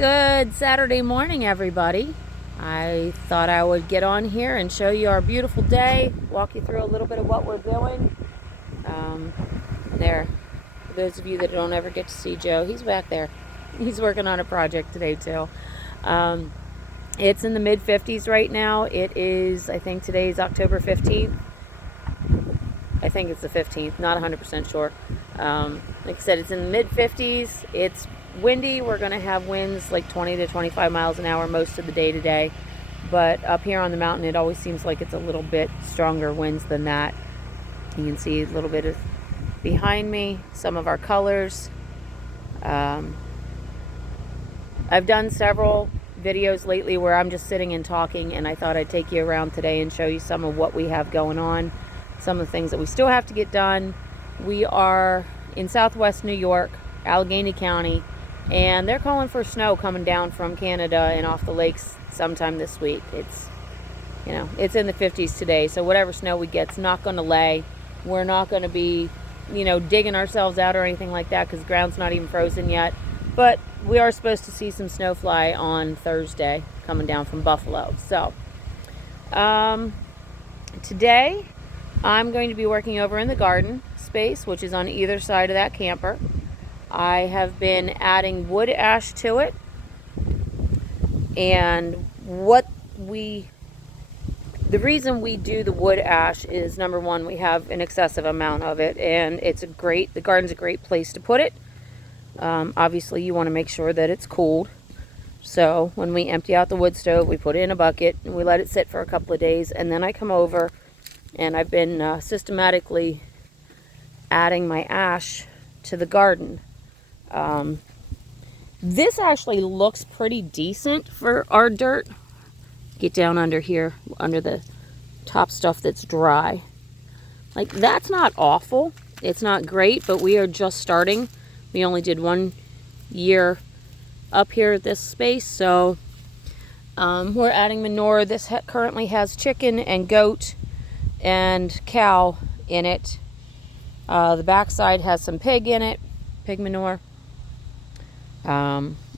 Good Saturday morning, everybody. I thought I would get on here and show you our beautiful day, walk you through a little bit of what we're doing. There, for those of you that don't ever get to see Joe, he's back there. He's working on a project today too. It's in the mid 50s right now. It is, I think today's October 15th. I think it's the 15th, not 100% sure. Like I said, it's in the mid 50s. It's windy. We're going to have winds like 20 to 25 miles an hour most of the day today. But up here on the mountain, it always seems like it's a little bit stronger winds than that. You can see a little bit of behind me, some of our colors. I've done several videos lately where I'm just sitting and talking, and I thought I'd take you around today and show you some of what we have going on, some of the things that we still have to get done. We are in southwest New York, Allegheny County, and they're calling for snow coming down from Canada and off the lakes sometime this week. It's, you know, it's in the 50s today, so whatever snow we get's not going to lay. We're not going to be, you know, digging ourselves out or anything like that because the ground's not even frozen yet. But we are supposed to see some snow fly on Thursday coming down from Buffalo. So today I'm going to be working over in the garden space, which is on either side of that camper. I have been adding wood ash to it, and the reason we do the wood ash is, number one, we have an excessive amount of it, and the garden's a great place to put it. Obviously you want to make sure that it's cooled. So when we empty out the wood stove, we put it in a bucket and we let it sit for a couple of days, and then I come over and I've been systematically adding my ash to the garden. This actually looks pretty decent for our dirt. Get down under here, under the top stuff that's dry. Like, that's not awful. It's not great, but we are just starting. We only did 1 year up here at this space, so we're adding manure. This currently has chicken and goat and cow in it. The backside has some pig in it, pig manure.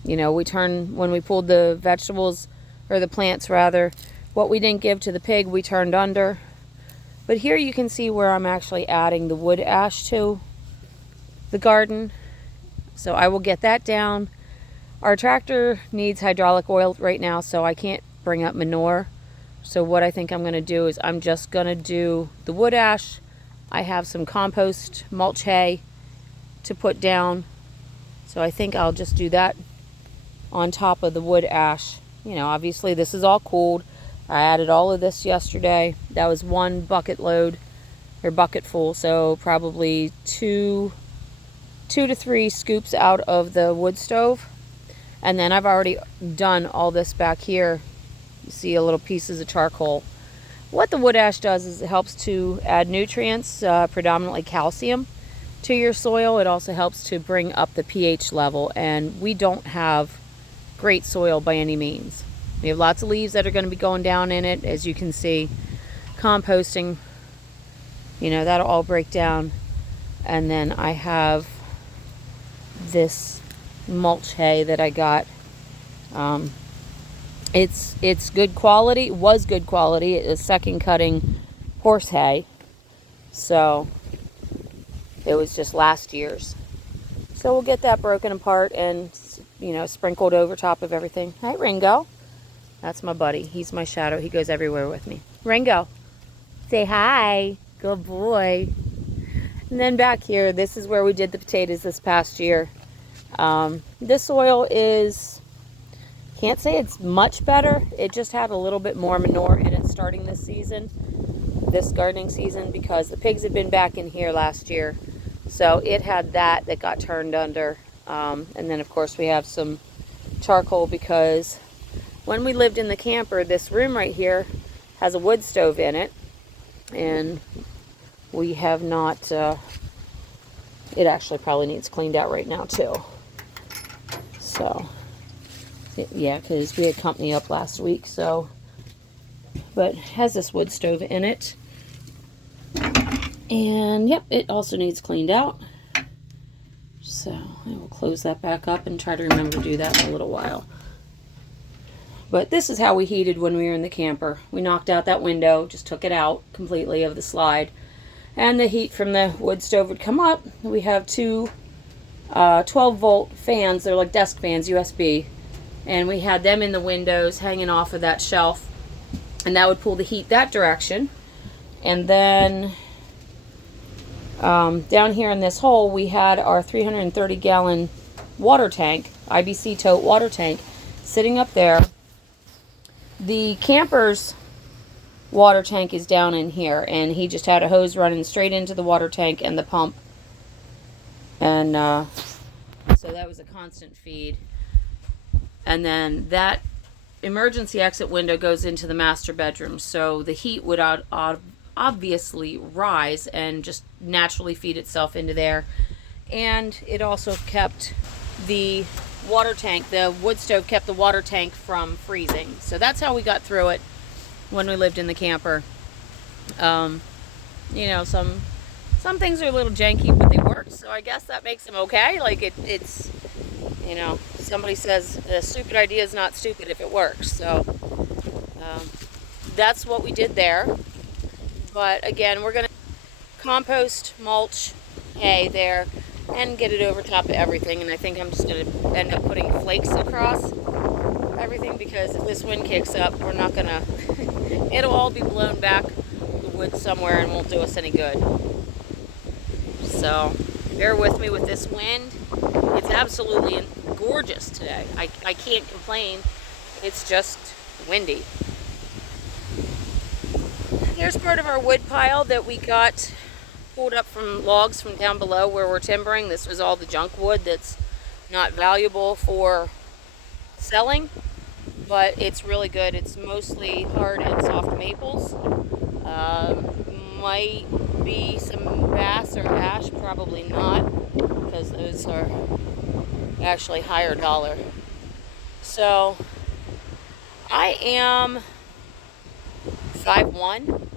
You know, when we pulled the vegetables, or the plants rather, what we didn't give to the pig, we turned under. But here you can see where I'm actually adding the wood ash to the garden. So I will get that down. Our tractor needs hydraulic oil right now, so I can't bring up manure. So what I think I'm going to do is I'm just going to do the wood ash. I have some compost mulch hay to put down. So I think I'll just do that on top of the wood ash. You know, obviously this is all cooled. I added all of this yesterday. That was 1 bucket load, or bucket full, so probably 2 to 3 scoops out of the wood stove. And then I've already done all this back here. You see a little pieces of charcoal. What the wood ash does is it helps to add nutrients, predominantly calcium, to your soil. It also helps to bring up the pH level, and we don't have great soil by any means. We have lots of leaves that are going to be going down in it, as you can see. Composting, you know, that'll all break down. And then I have this mulch hay that I got. It's good quality. It was good quality. It is second cutting horse hay, so it was just last year's. So we'll get that broken apart and, you know, sprinkled over top of everything. Hi, Ringo. That's my buddy. He's my shadow. He goes everywhere with me. Ringo, say hi. Good boy. And then back here, this is where we did the potatoes this past year. This soil is, can't say it's much better. It just had a little bit more manure in it starting this season, this gardening season, because the pigs had been back in here last year. So it had that got turned under. And then of course we have some charcoal, because when we lived in the camper, this room right here has a wood stove in it, and we have not, it actually probably needs cleaned out right now too. So yeah, because we had company up last week, so, but it has this wood stove in it. And yep, it also needs cleaned out. So I will close that back up and try to remember to do that in a little while. But this is how we heated when we were in the camper. We knocked out that window, just took it out completely of the slide, and the heat from the wood stove would come up. We have two 12-volt fans. They're like desk fans, USB, and we had them in the windows hanging off of that shelf, and that would pull the heat that direction. And then down here in this hole, we had our 330-gallon water tank, IBC tote water tank, sitting up there. The camper's water tank is down in here, and he just had a hose running straight into the water tank and the pump. And so that was a constant feed. And then that emergency exit window goes into the master bedroom, so the heat would obviously rise and just naturally feed itself into there. And it also kept the water tank, the wood stove kept the water tank from freezing. So that's how we got through it when we lived in the camper. You know, some things are a little janky, but they work, so I guess that makes them okay. Like it's, you know, somebody says a stupid idea is not stupid if it works. So that's what we did there. But again, we're gonna compost, mulch, hay there, and get it over top of everything. And I think I'm just going to end up putting flakes across everything, because if this wind kicks up, we're not going to, it'll all be blown back the wood somewhere and won't do us any good. So bear with me with this wind. It's absolutely gorgeous today. I can't complain. It's just windy. Here's part of our wood pile that we got pulled up from logs from down below where we're timbering. This was all the junk wood that's not valuable for selling, but it's really good. It's mostly hard and soft maples. Might be some bass or ash, probably not, because those are actually higher dollar. So I am 5'1",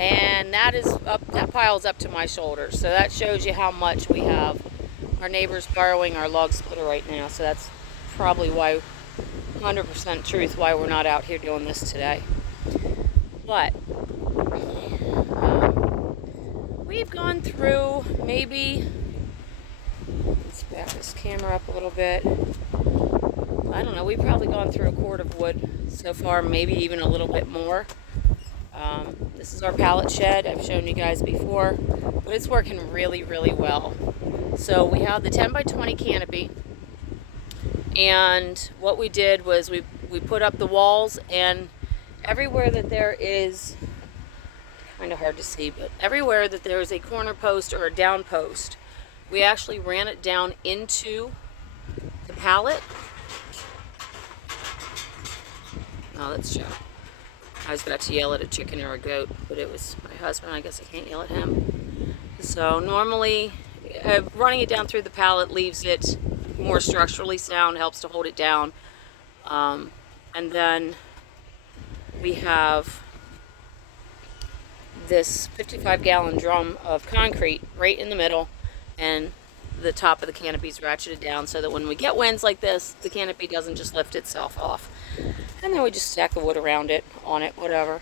and that is up, that pile's up to my shoulders. So that shows you how much we have. Our neighbor's borrowing our log splitter right now, so that's probably why, 100% truth, why we're not out here doing this today. But we've gone through, maybe, let's back this camera up a little bit. I don't know, we've probably gone through a quart of wood so far, maybe even a little bit more. This is our pallet shed. I've shown you guys before, but it's working really, really well. So we have the 10 by 20 canopy, and what we did was we put up the walls, and everywhere that there is, kind of hard to see, but everywhere that there is a corner post or a down post, we actually ran it down into the pallet. Oh, that's Joe. I was about to yell at a chicken or a goat, but it was my husband. I guess I can't yell at him. So normally, running it down through the pallet leaves it more structurally sound, helps to hold it down. And then we have this 55-gallon drum of concrete right in the middle, and the top of the canopy is ratcheted down so that when we get winds like this, the canopy doesn't just lift itself off. And then we just stack the wood around it, on it, whatever.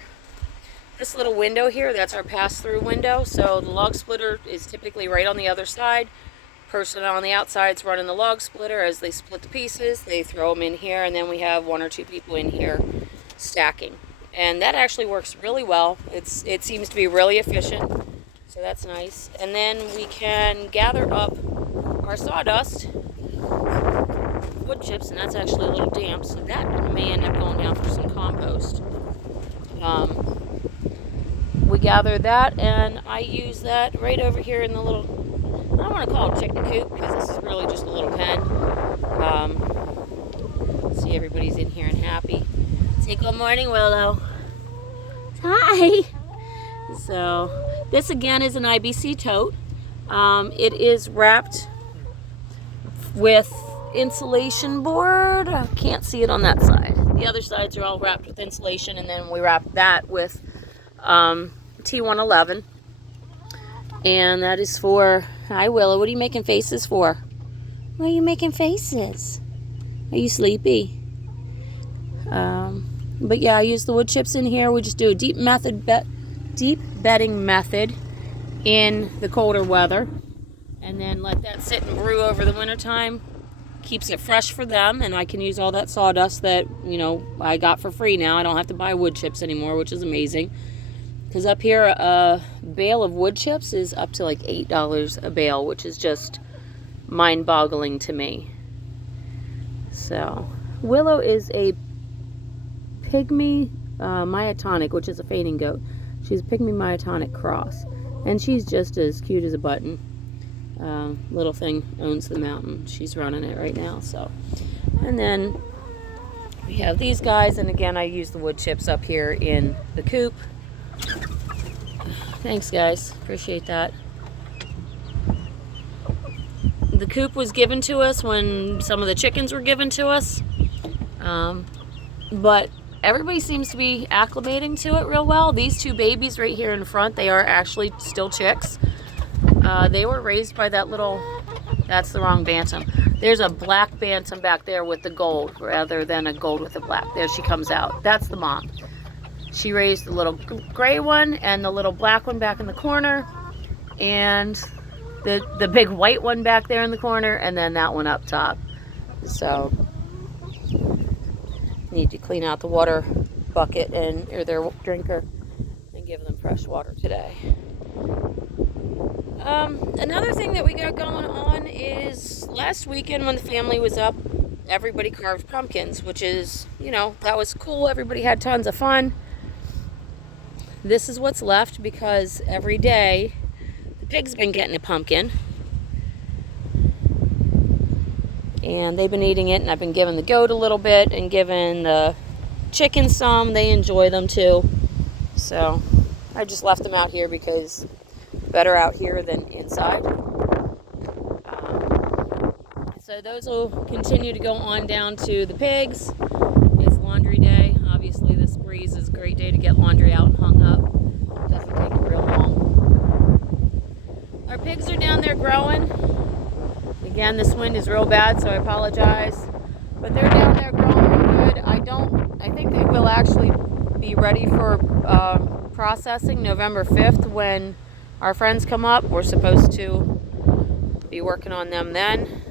This little window here, that's our pass-through window. So the log splitter is typically right on the other side. Person on the outside's running the log splitter. As they split the pieces, they throw them in here, and then we have one or two people in here stacking. And that actually works really well. It seems to be really efficient, so that's nice. And then we can gather up our sawdust, wood chips, and that's actually a little damp, so that may end up going down for some compost. We gather that, and I use that right over here in the little, I don't want to call it chicken coop, because this is really just a little pen. See, everybody's in here and happy. Say good morning, Willow. Hi. So this again is an IBC tote. It is wrapped with insulation board. I can't see it on that side. The other sides are all wrapped with insulation, and then we wrap that with T111, and that is for Hi, Willow. What are you making faces for? Why are you making faces? Are you sleepy? But yeah, I use the wood chips in here. We just do a deep bedding method in the colder weather, and then let that sit and brew over the winter time. Keeps it fresh for them, and I can use all that sawdust that, you know, I got for free now. I don't have to buy wood chips anymore, which is amazing. Because up here, a bale of wood chips is up to like $8 a bale, which is just mind-boggling to me. So, Willow is a pygmy myotonic, which is a fainting goat. She's a pygmy myotonic cross, and she's just as cute as a button. Little thing owns the mountain. She's running it right now. So, and then we have these guys, and again, I use the wood chips up here in the coop. Thanks, guys. Appreciate that. The coop was given to us when some of the chickens were given to us, but everybody seems to be acclimating to it real well. These two babies right here in front, they are actually still chicks. They were raised by that little, that's the wrong bantam. There's a black bantam back there with the gold rather than a gold with the black. There she comes out. That's the mom. She raised the little gray one and the little black one back in the corner, and the big white one back there in the corner, and then that one up top. So need to clean out the water bucket or their drinker and give them fresh water today. Another thing that we got going on is last weekend when the family was up, everybody carved pumpkins, which is, you know, that was cool. Everybody had tons of fun. This is what's left because every day the pig's been getting a pumpkin. And they've been eating it, and I've been giving the goat a little bit and giving the chicken some. They enjoy them too. So I just left them out here because better out here than inside. So those will continue to go on down to the pigs. It's laundry day. Obviously this breeze is a great day to get laundry out and hung up. Doesn't take it real long. Our pigs are down there growing. Again, this wind is real bad, so I apologize. But they're down there growing real good. I think they will actually be ready for processing November 5th when our friends come up. We're supposed to be working on them then.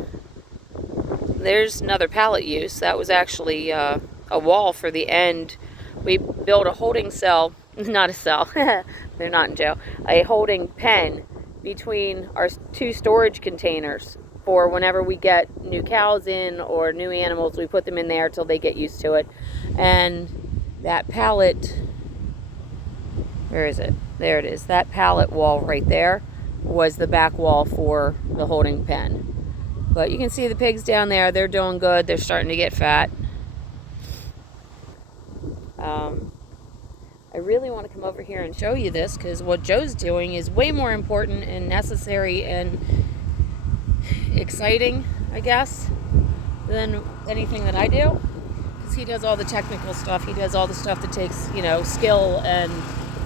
There's another pallet use. That was actually a wall for the end. We built a holding cell, not a cell, they're not in jail, a holding pen between our two storage containers for whenever we get new cows in or new animals. We put them in there till they get used to it. And that pallet, where is it? There it is. That pallet wall right there was the back wall for the holding pen. But you can see the pigs down there. They're doing good. They're starting to get fat. I really want to come over here and show you this because what Joe's doing is way more important and necessary and exciting, I guess, than anything that I do. Because he does all the technical stuff. He does all the stuff that takes, you know, skill and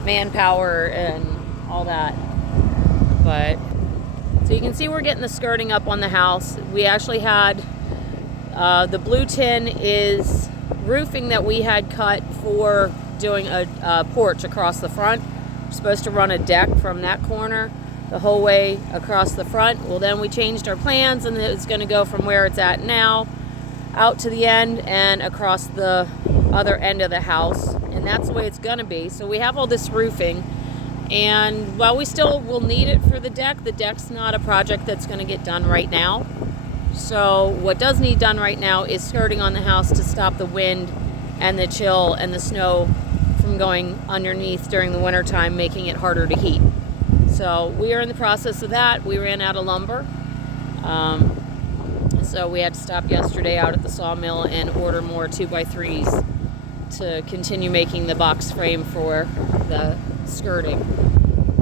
manpower and all that. But so you can see we're getting the skirting up on the house. We actually had the blue tin is roofing that we had cut for doing a porch across the front. We're supposed to run a deck from that corner the whole way across the front. Well, then we changed our plans, and it's going to go from where it's at now out to the end and across the other end of the house, and that's the way it's going to be. So we have all this roofing, and while we still will need it for the deck's not a project that's going to get done right now. So what does need done right now is skirting on the house to stop the wind and the chill and the snow from going underneath during the winter time, making it harder to heat. So we are in the process of that. We ran out of lumber. So we had to stop yesterday out at the sawmill and order more 2x3s to continue making the box frame for the skirting.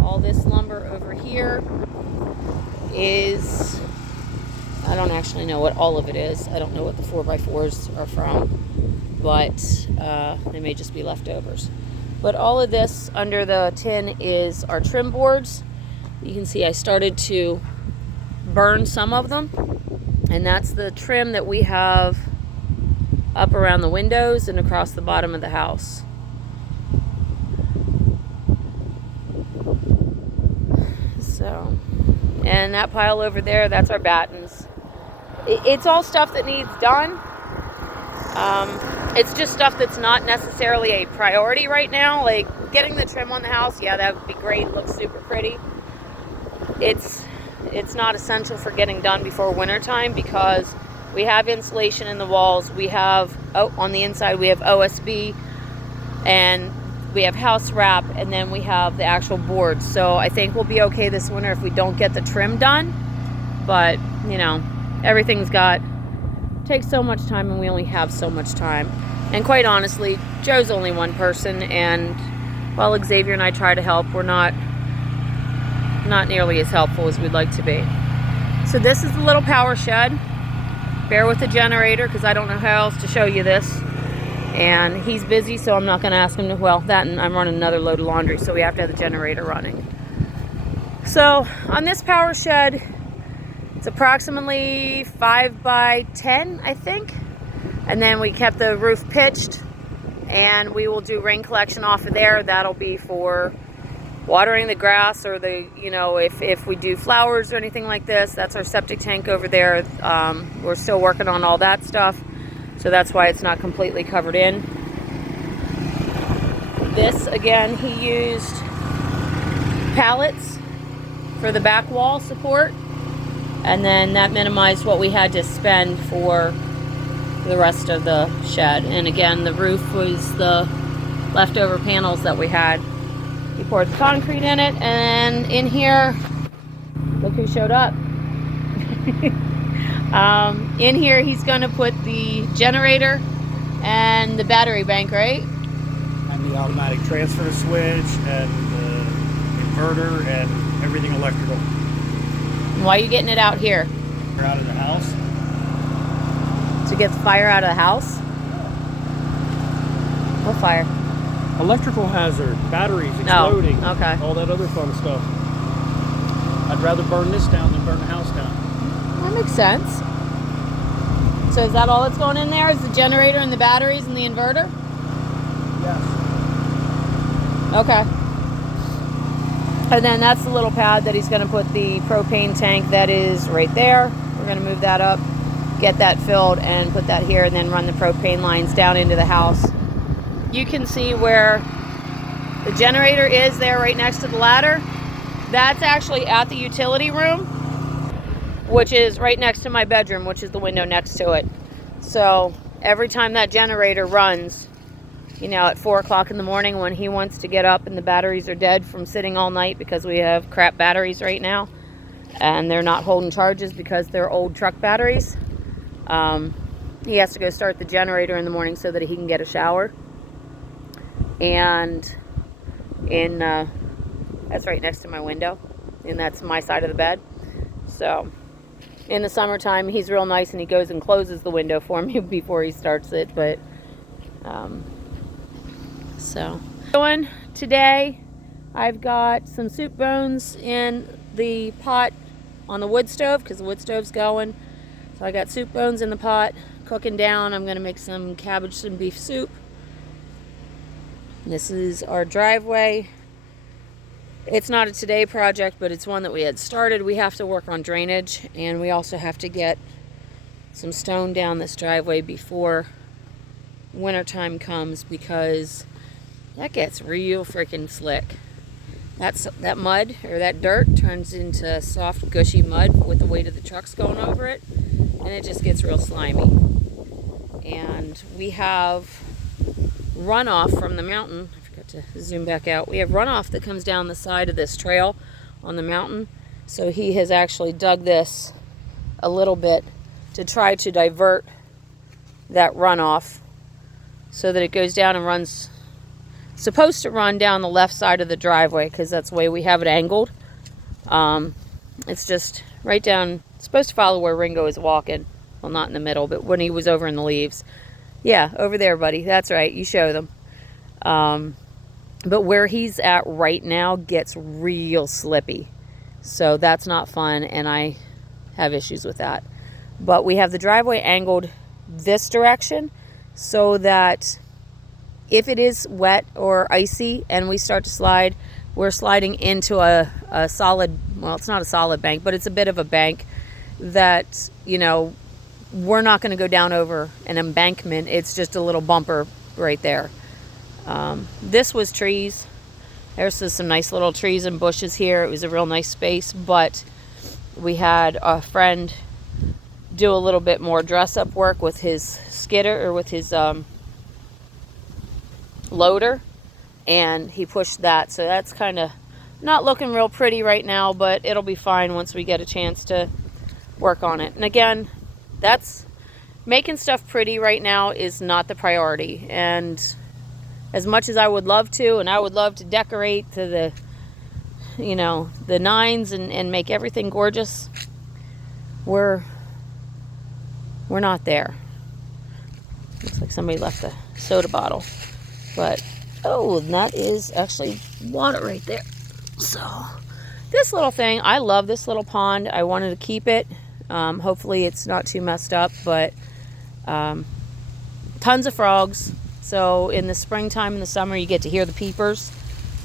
All this lumber over here is, I don't actually know what all of it is. I don't know what the 4x4s are from, but they may just be leftovers. But all of this under the tin is our trim boards. You can see I started to burn some of them. And that's the trim that we have up around the windows and across the bottom of the house. So, and that pile over there, that's our battens. It's all stuff that needs done. It's just stuff that's not necessarily a priority right now. Like getting the trim on the house, yeah, that would be great. It looks super pretty. It's not essential for getting done before wintertime because we have insulation in the walls. We have, on the inside, we have OSB and we have house wrap, and then we have the actual boards. So I think we'll be okay this winter if we don't get the trim done. But, you know, everything's takes so much time, and we only have so much time. And quite honestly, Joe's only one person, and while Xavier and I try to help, we're not nearly as helpful as we'd like to be. So this is the little power shed. Bear with the generator because I don't know how else to show you this. And he's busy, so I'm not going to ask him to, well, that and I'm running another load of laundry, so we have to have the generator running. So on this power shed, it's approximately 5 by 10, I think. And then we kept the roof pitched, and we will do rain collection off of there. That'll be for watering the grass, or if we do flowers or anything like this. That's our septic tank over there. We're still working on all that stuff, so that's why it's not completely covered in. This, again, he used pallets for the back wall support, and then that minimized what we had to spend for the rest of the shed. And again, the roof was the leftover panels that we had. He poured the concrete in it, and in here, look who showed up. In here, he's going to put the generator and the battery bank, right? And the automatic transfer switch and the inverter and everything electrical. Why are you getting it out here? Out of the house. To get the fire out of the house? What fire? Electrical hazard, batteries exploding, okay. All that other fun stuff. I'd rather burn this down than burn the house down. That makes sense. So is that all that's going in there? Is the generator and the batteries and the inverter? Yes. Okay. And then that's the little pad that he's going to put the propane tank that is right there. We're going to move that up, get that filled, and put that here, and then run the propane lines down into the house. You can see where the generator is there right next to the ladder. That's actually at the utility room, which is right next to my bedroom, which is the window next to it. So every time that generator runs, at 4 o'clock in the morning when he wants to get up and the batteries are dead from sitting all night because we have crap batteries right now and they're not holding charges because they're old truck batteries, he has to go start the generator in the morning so that he can get a shower. And that's right next to my window, and that's my side of the bed. So in the summertime, he's real nice and he goes and closes the window for me before he starts it. But so today, I've got some soup bones in the pot on the wood stove because the wood stove's going. So I got soup bones in the pot cooking down. I'm gonna make some cabbage and beef soup. This is our driveway. It's not a today project, but it's one that we had started. We have to work on drainage, and we also have to get some stone down this driveway before wintertime comes because that gets real freaking slick. That mud or that dirt turns into soft, gushy mud with the weight of the trucks going over it, and it just gets real slimy. And we have runoff from the mountain. I forgot to zoom back out. We have runoff that comes down the side of this trail on the mountain. So he has actually dug this a little bit to try to divert that runoff so that it goes down and runs, supposed to run down the left side of the driveway because that's the way we have it angled. It's just right down, it's supposed to follow where Ringo is walking. Well, not in the middle, but when he was over in the leaves. Yeah, over there, buddy. That's right. You show them. But where he's at right now gets real slippy. So that's not fun. And I have issues with that. But we have the driveway angled this direction so that if it is wet or icy and we start to slide, we're sliding into a solid, well, it's not a solid bank, but it's a bit of a bank that, you know, we're not going to go down over an embankment. It's just a little bumper right there. This was trees. There's some nice little trees and bushes here. It was a real nice space, but we had a friend do a little bit more dress up work with his skidder, or with his loader, and he pushed that, so that's kind of not looking real pretty right now, but it'll be fine once we get a chance to work on it. And again, that's making stuff pretty right now is not the priority. And as much as I would love to, and I would love to decorate to the, you know, the nines and make everything gorgeous, we're not there. Looks like somebody left a soda bottle. But, oh, that is actually water right there. So, this little thing, I love this little pond. I wanted to keep it. Hopefully it's not too messed up, but tons of frogs. So in the springtime and the summer, you get to hear the peepers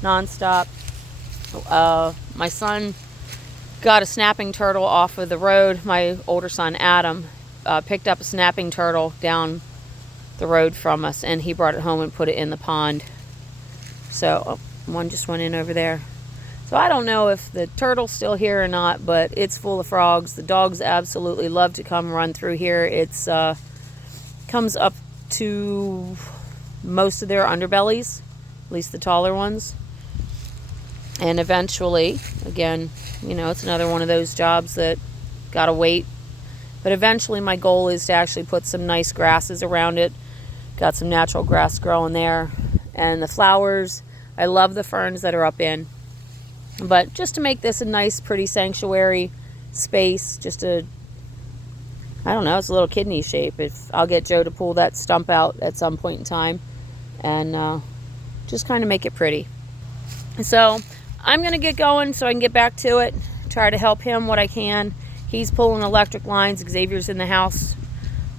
nonstop. My son got a snapping turtle off of the road. My older son, Adam, picked up a snapping turtle down the road from us, and he brought it home and put it in the pond. So, oh, one just went in over there. So I don't know if the turtle's still here or not, but it's full of frogs. The dogs absolutely love to come run through here. It's comes up to most of their underbellies, at least the taller ones. And eventually, again, you know, it's another one of those jobs that gotta wait. But eventually my goal is to actually put some nice grasses around it. Got some natural grass growing there. And the flowers, I love the ferns that are up in. But just to make this a nice, pretty sanctuary space, just a, I don't know, it's a little kidney shape. If I'll get Joe to pull that stump out at some point in time and just kind of make it pretty. So I'm going to get going so I can get back to it, try to help him what I can. He's pulling electric lines. Xavier's in the house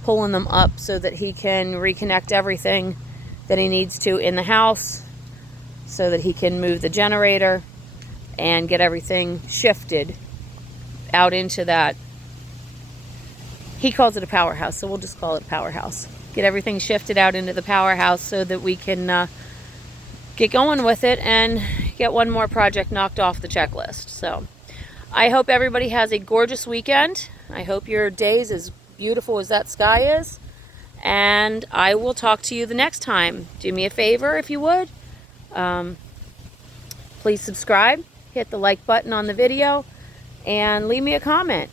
pulling them up so that he can reconnect everything that he needs to in the house so that he can move the generator and get everything shifted out into that. He calls it a powerhouse, so we'll just call it a powerhouse. Get everything shifted out into the powerhouse so that we can get going with it and get one more project knocked off the checklist. So I hope everybody has a gorgeous weekend. I hope your day's as beautiful as that sky is. And I will talk to you the next time. Do me a favor if you would. Please subscribe. Hit the like button on the video and leave me a comment.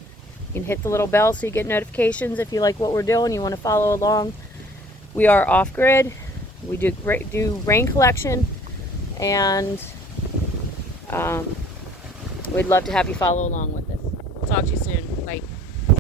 You can hit the little bell so you get notifications if you like what we're doing, you want to follow along. We are off-grid. We do rain collection, and we'd love to have you follow along with us. Talk to you soon. Bye.